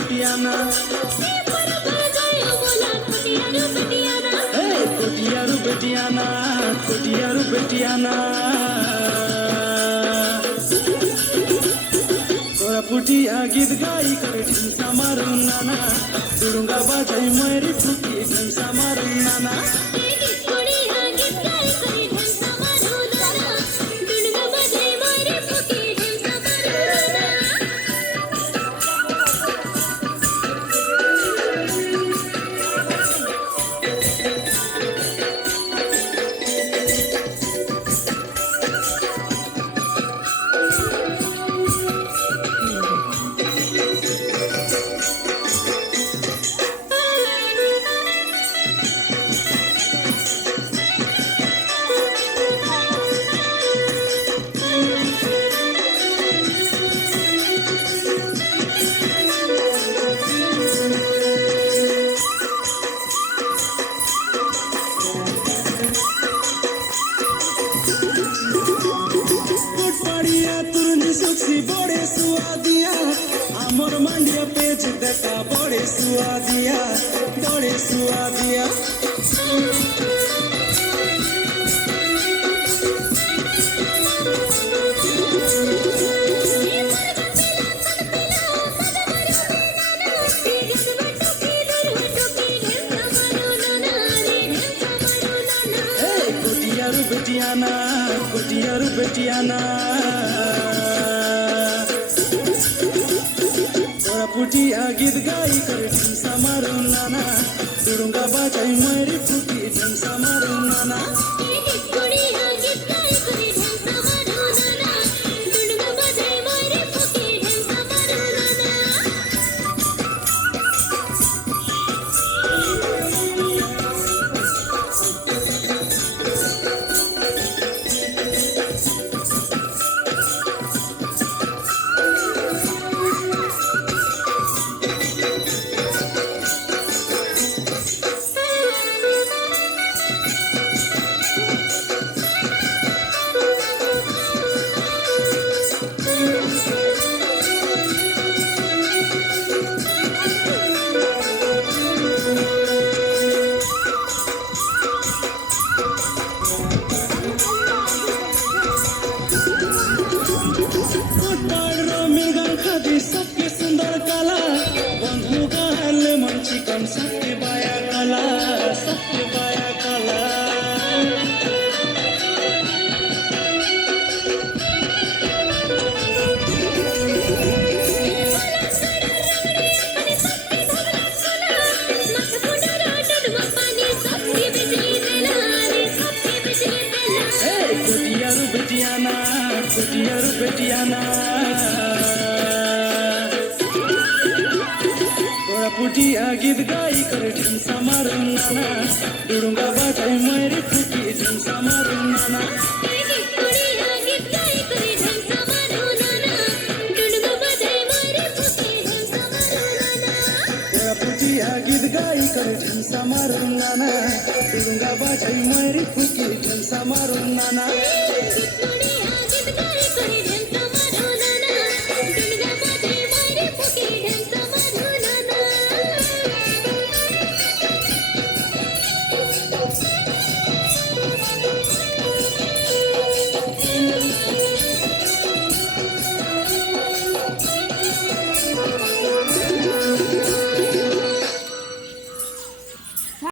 बेटियाना कोटियारू बेटियाना कोटियारू बेटियाना पुटिया गीत गाई करे ढिंसा मारू नाना दुडुंगा बाजाई मेरी फुकी ढिंसा मारू नाना बड़े सुआदिया आमर मांडिया पेज देखा बड़े सुआदिया बड़े सुआदिया कोटियारू बेटियाना कोटियारू बेटियाना पुटिया गीत गाई करे ढिंसा मारू नाना दुडुंगा बाजाई मेरी फुकी ढिंसा मारू नाना सबके सुंदर कला बंधु गहल मन चिकन सबके बाया कला सबके बाया कला कोटियारू बेटियाना कोटियारू बेटियाना पुटिया गीत गाई करे ढिंसा मारू नाना दुडुंगा बाजाई मेरी फुकी ढिंसा मारू नाना पुटिया गीत गाई करे ढिंसा मारू नाना दुडुंगा बाजाई मेरी फुकी ढिंसा मारू नाना